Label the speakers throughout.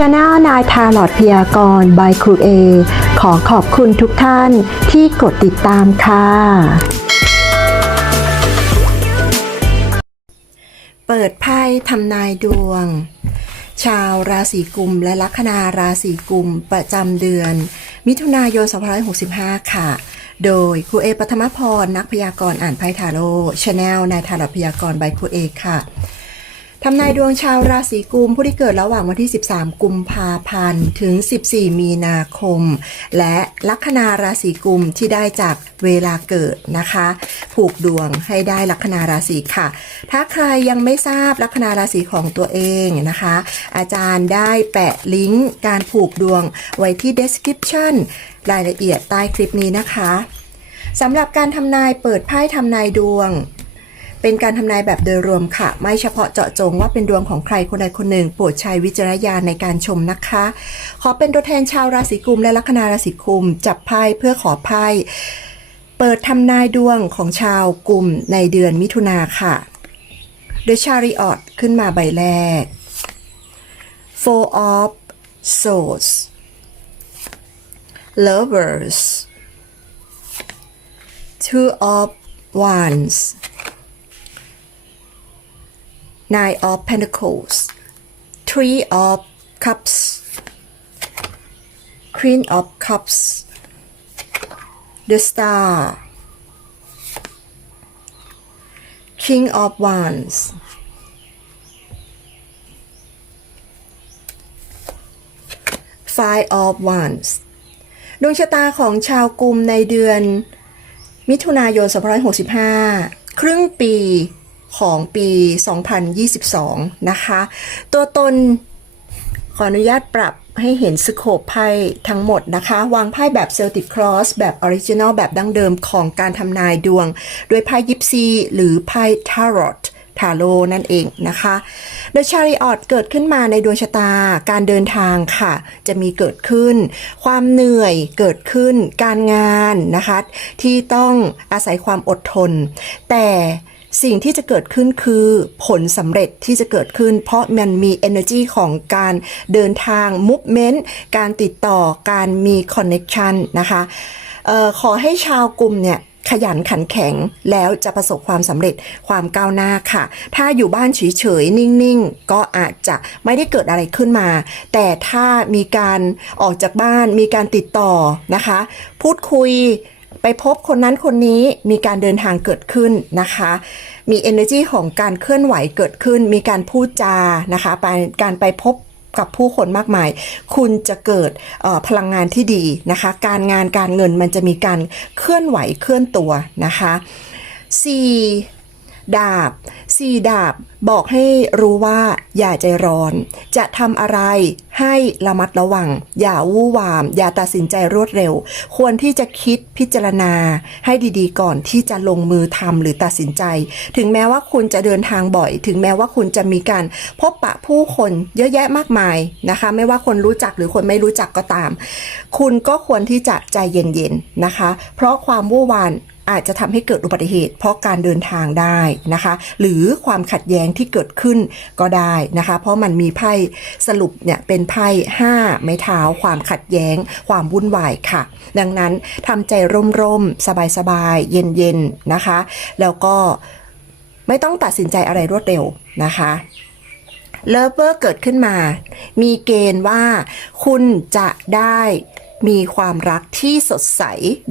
Speaker 1: Channel นายทาลอดพยากรณ์บายครูเอขอขอบคุณทุกท่านที่กดติดตามค่ะ เปิดไพ่ทำนายดวง ชาวราศีกุมและลัคนาราศีกุมประจำเดือน มิถุนายน 2565 ค่ะโดยครูเอปัทมพร นักพยากรณ์อ่านไพ่ทาโร่ชาแนลนายทาลอดพยากรณ์บายครูเอค่ะ ทำนายดวงชาวราศีกุมผู้ที่เกิดระหว่างวันที่ 13 กุมภาพันธ์ ถึง 14 มีนาคม และลัคนาราศีกุมที่ได้จากเวลาเกิดนะคะ ผูกดวงให้ได้ลัคนาราศีค่ะ ถ้าใครยังไม่ทราบลัคนาราศีของตัวเองนะคะ อาจารย์ได้แปะลิงก์การผูกดวงไว้ที่ description รายละเอียดใต้คลิปนี้นะคะสำหรับการทำนายเปิดไพ่ทำนายดวง เป็นการทำนายแบบโดยรวมค่ะ ไม่เฉพาะเจาะจงว่าเป็นดวงของใครคนใดคนหนึ่งโปรดใช้วิจารณญาณในการชมนะคะ ขอเป็นตัวแทนชาวราศีกุมและลัคนาราศีกุม จับไพ่เพื่อขอไพ่เปิดทำนายดวงของชาวกุมในเดือนมิถุนาค่ะ The Chariot ขึ้นมาใบแรก Four of Swords Lovers Two of Wands Nine of Pentacles, Three of Cups, Queen of Cups, the Star, King of Wands, Five of Wands ดวงชะตาของชาวกุมในเดือน มิถุนายน 2565 ครึ่งปี ของปี 2022 นะคะ ตัวตนขออนุญาตปรับให้เห็นสโคปไพ่ทั้งหมดนะคะ วางไพ่แบบเซลติครอสแบบออริจินอลแบบดั้งเดิมของการทำนายดวงด้วยไพ่ยิปซี หรือไพ่ทารอตทาโ o นั่นเองนะคะ The Chariot เกิดขึ้นมาในดวงชะตา การเดินทางค่ะ จะมีเกิดขึ้น ความเหนื่อยเกิดขึ้น การงานนะคะ ที่ต้องอาศัยความอดทน แต่ สิ่งที่จะเกิดขึ้นคือผลสำเร็จที่จะเกิดขึ้น เพราะมันมี energy ของการเดินทาง movement การติดต่อการมี connection นะคะออขอให้ชาวกลุ่มเนี่ยขยันขันแข็งแล้วจะประสบความสำเร็จความก้าวหน้าค่ะ ถ้าอยู่บ้านเฉยๆ นิ่งๆ ก็อาจจะไม่ได้เกิดอะไรขึ้นมา แต่ถ้ามีการออกจากบ้านมีการติดต่อนะคะ พูดคุย ไปพบคนนั้นคนนี้มีการเดินทางเกิดขึ้นนะคะ มี energy ของการเคลื่อนไหวเกิดขึ้น มีการพูดจานะคะไปการไปพบกับผู้คนมากมาย คุณจะเกิดพลังงานที่ดีนะคะ การงานการเงินมันจะมีการเคลื่อนไหวเคลื่อนตัวนะคะ 4. ดาบสี่ดาบบอกให้รู้ว่าอย่าใจร้อน จะทำอะไรให้ระมัดระวัง อย่าวู่วาม อย่าตัดสินใจรวดเร็ว ควรที่จะคิด พิจารณาให้ดีๆ ก่อนที่จะลงมือทำหรือตัดสินใจ ถึงแม้ว่าคุณจะเดินทางบ่อย ถึงแม้ว่าคุณจะมีการพบปะผู้คนเยอะแยะมากมายนะคะ ไม่ว่าคนรู้จักหรือคนไม่รู้จักก็ตาม คุณก็ควรที่จะใจเย็นๆนะคะ เพราะความวุ่นวาน อาจจะทำให้เกิดอุบัติเหตุ เพราะการเดินทางได้นะคะ หรือความขัดแย้งที่เกิดขึ้นก็ได้นะคะ เพราะมันมีไพ่สรุปเนี่ยเป็นไพ่ห้าไม้เท้า ความขัดแย้ง ความวุ่นวายค่ะ ดังนั้นทำใจร่มๆสบายๆเย็นๆนะคะ แล้วก็ไม่ต้องตัดสินใจอะไรรวดเร็วนะคะเลิฟเวอร์เกิดขึ้นมา มีเกณฑ์ว่าคุณจะได้ มีความรักที่สดใส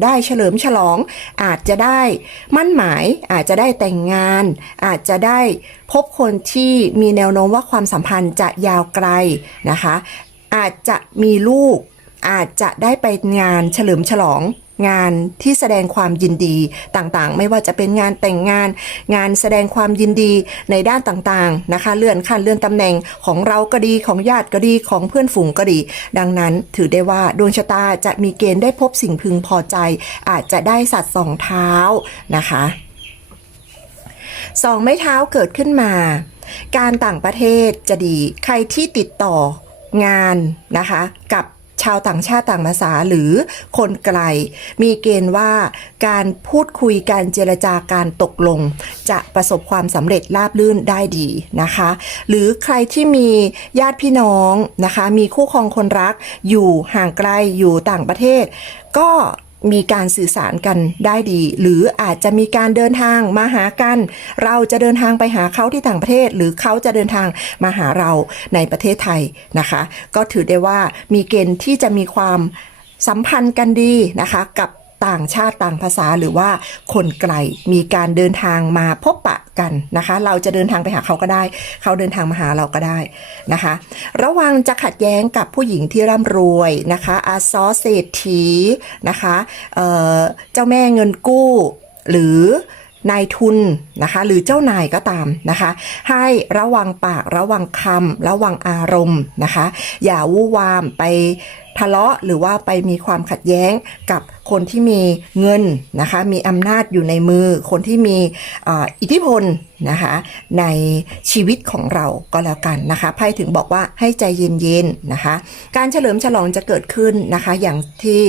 Speaker 1: ได้เฉลิมฉลอง อาจจะได้มั่นหมาย อาจจะได้แต่งงาน อาจจะได้พบคนที่มีแนวโน้มว่าความสัมพันธ์จะยาวไกลนะคะ อาจจะมีลูก อาจจะได้ไปงานเฉลิมฉลอง งานที่แสดงความยินดีต่างๆ ไม่ว่าจะเป็นงานแต่งงาน งานแสดงความยินดีในด้านต่างๆนะคะเลื่อนขั้นเลื่อนตำแหน่งของเราก็ดีของญาติก็ดีของเพื่อนฝูงก็ดี ดังนั้นถือได้ว่าดวงชะตาจะมีเกณฑ์ได้พบสิ่งพึงพอใจ อาจจะได้สัตว์สองเท้านะคะสองไม้เท้าเกิดขึ้นมา การต่างประเทศจะดีใครที่ติดต่องานนะคะ กับาวต่างชาติต่างภาษาหรือคนไกล มีเกณฑ์ว่าการพูดคุยการเจรจาการตกลง จะประสบความสำเร็จราบรื่นได้ดีนะคะ หรือใครที่มีญาติพี่น้องนะคะ มีคู่ครองคนรักอยู่ห่างไกลอยู่ต่างประเทศ ก็ มีการสื่อสารกันได้ดี หรืออาจจะมีการเดินทางมาหากัน เราจะเดินทางไปหาเขาที่ต่างประเทศ หรือเขาจะเดินทางมาหาเราในประเทศไทยนะคะ ก็ถือได้ว่ามีเกณฑ์ที่จะมีความสัมพันธ์กันดีนะคะกับ ต่างชาติต่างภาษาหรือว่าคนไกลมีการเดินทางมาพบปะกันนะคะ เราจะเดินทางไปหาเขาก็ได้ เขาเดินทางมาหาเราก็ได้นะคะ ระวังจะขัดแย้งกับผู้หญิงที่ร่ำรวยนะคะ อาซอเศรษฐีนะคะเเจ้าแม่เงินกู้ หรือนายทุนนะคะหรือเจ้านายก็ตามนะคะ ให้ระวังปากระวังคำระวังอารมณ์นะคะ อย่าวู่วามไปทะเลาะหรือว่าไปมีความขัดแย้งกับ คนที่มีเงินนะคะมีอำนาจอยู่ในมือ คนที่มีอ่ออิทธิพลนะคะในชีวิตของเราก็แล้วกันนะคะไพ่ถึงบอกว่าให้ใจเย็นๆนะคะการเฉลิมฉลองจะเกิดขึ้นนะคะอย่างที่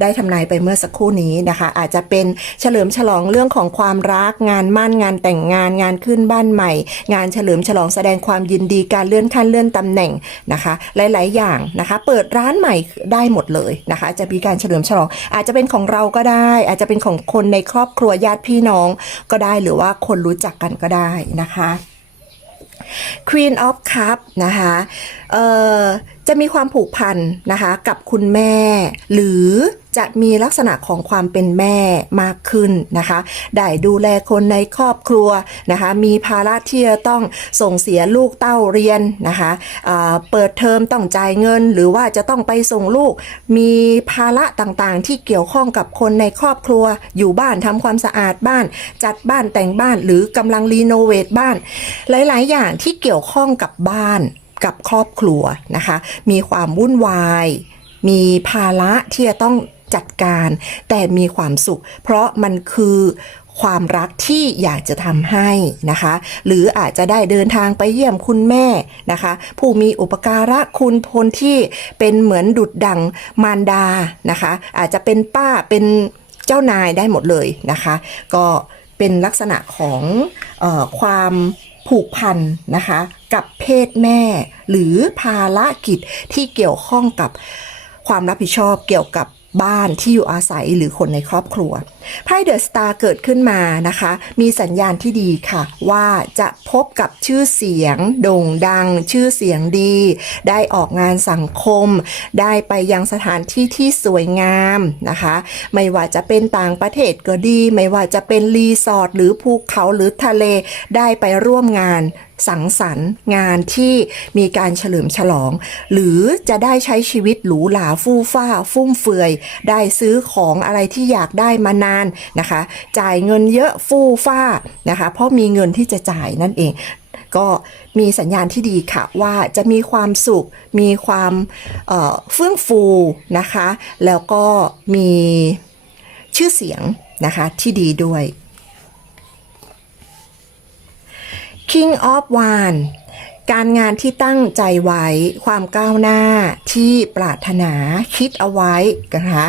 Speaker 1: ได้ทำนายไปเมื่อสักครู่นี้นะคะอาจจะเป็นเฉลิมฉลองเรื่องของความรักงานมั่นงานแต่งงานงานขึ้นบ้านใหม่ งานเฉลิมฉลองแสดงความยินดีการเลื่อนขั้นเลื่อนตำแหน่งนะคะหลายๆอย่างนะคะเปิดร้านใหม่ได้หมดเลยนะคะจะมีการเฉลิมฉลองอาจจะเป็นของเราก็ได้ อาจจะเป็นของคนในครอบครัวญาติพี่น้องก็ได้หรือว่าคนรู้จักกันก็ได้นะคะ Queen of Cup นะคะ เอ่อ จะมีความผูกพันนะคะกับคุณแม่ หรือจะมีลักษณะของความเป็นแม่มากขึ้นนะคะได้ดูแลคนในครอบครัวนะคะมีภาระที่จะต้องส่งเสียลูกเต้าเรียนนะคะเปิดเทอมต้องจ่ายเงิน หรือว่าจะต้องไปส่งลูก มีภาระต่างๆ ที่เกี่ยวข้องกับคนในครอบครัว อยู่บ้านทำความสะอาดบ้าน จัดบ้านแต่งบ้าน หรือกำลังรีโนเวทบ้าน หลายๆ อย่างที่เกี่ยวข้องกับบ้าน กับครอบครัวนะคะ มีความวุ่นวาย มีภาระที่จะต้องจัดการ แต่มีความสุข เพราะมันคือความรักที่อยากจะทำให้นะคะ หรืออาจจะได้เดินทางไปเยี่ยมคุณแม่นะคะ ผู้มีอุปการะคุณพลที่เป็นเหมือนดุดดังมารดานะคะ อาจจะเป็นป้าเป็นเจ้านายได้หมดเลยนะคะ ก็เป็นลักษณะของออความ ผูกพันนะคะ กับเพศแม่ หรือภารกิจที่เกี่ยวข้องกับความรับผิดชอบเกี่ยวกับ บ้านที่อยู่อาศัยหรือคนในครอบครัวไพ่เดอะสตาร์เกิดขึ้นมานะคะ มีสัญญาณที่ดีค่ะ ว่าจะพบกับชื่อเสียง โด่งดัง ชื่อเสียงดี ได้ออกงานสังคม ได้ไปยังสถานที่ที่สวยงามนะคะ ไม่ว่าจะเป็นต่างประเทศก็ดี ไม่ว่าจะเป็นรีสอร์ทหรือภูเขาหรือทะเลได้ไปร่วมงาน สังสรรค์งานที่มีการเฉลิมฉลอง หรือจะได้ใช้ชีวิตหรูหราฟู่ฟ้า ฟุ่มเฟือย ได้ซื้อของอะไรที่อยากได้มานานนะคะ จ่ายเงินเยอะฟู่ฟ้านะคะ เพราะมีเงินที่จะจ่ายนั่นเองก็มีสัญญาณที่ดีค่ะว่าจะมีความสุข มีความเอ่อเฟื่องฟูนะคะ แล้วก็มีชื่อเสียงนะคะที่ดีด้วย King of Wand การงานที่ตั้งใจไว้ ความก้าวหน้าที่ปรารถนาคิดเอาไว้นะคะ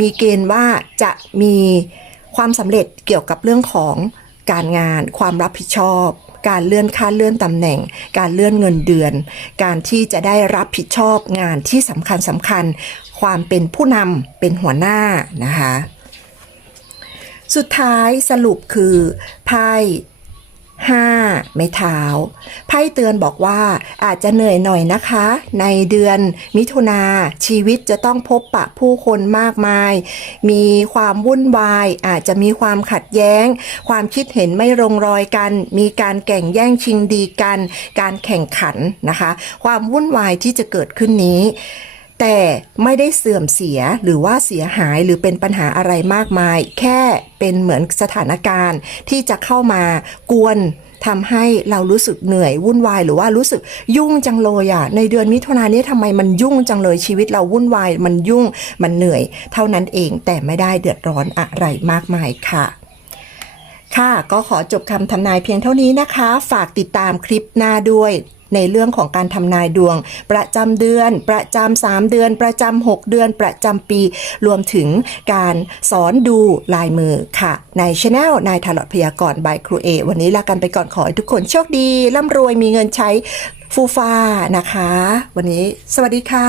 Speaker 1: มีเกณฑ์ว่าจะมีความสำเร็จเกี่ยวกับเรื่องของการงาน ความรับผิดชอบ การเลื่อนขั้นเลื่อนตำแหน่ง การเลื่อนเงินเดือน การที่จะได้รับผิดชอบงานที่สำคัญสำคัญ ความเป็นผู้นำเป็นหัวหน้านะคะ สุดท้ายสรุปคือไพ่ 5 ไม้เท้า ไพ่เตือนบอกว่าอาจจะเหนื่อยหน่อยนะคะ ในเดือนมิถุนาชีวิตจะต้องพบปะผู้คนมากมาย มีความวุ่นวาย อาจจะมีความขัดแย้ง ความคิดเห็นไม่ลงรอยกัน มีการแข่งแย่งชิงดีกัน การแข่งขันนะคะ ความวุ่นวายที่จะเกิดขึ้นนี้ แต่ไม่ได้เสื่อมเสียหรือว่าเสียหายหรือเป็นปัญหาอะไรมากมาย แค่เป็นเหมือนสถานการณ์ที่จะเข้ามากวนทำให้เรารู้สึกเหนื่อยวุ่นวาย หรือว่ารู้สึกยุ่งจังเลยอะในเดือนมิถุนายนนี้ทำไมมันยุ่งจังเลยชีวิตเราวุ่นวาย มันยุ่งมันเหนื่อย เท่านั้นเองแต่ไม่ได้เดือดร้อนอะไรมากมายค่ะค่ะ ก็ขอจบคำทำนายเพียงเท่านี้นะคะ ฝากติดตามคลิปหน้าด้วย ในเรื่องของการทำนายดวง ประจำเดือน ประจำ3เดือน ประจำ6เดือน ประจำปี รวมถึงการสอนดูลายมือค่ะ ในช anel นายทารอดพยากรณ์บายครูเอวันนี้ลากันไปก่อนขอให้ทุกคนโชคดีร่ำรวยมีเงินใช้ฟูฟ้านะคะ วันนี้สวัสดีค่ะ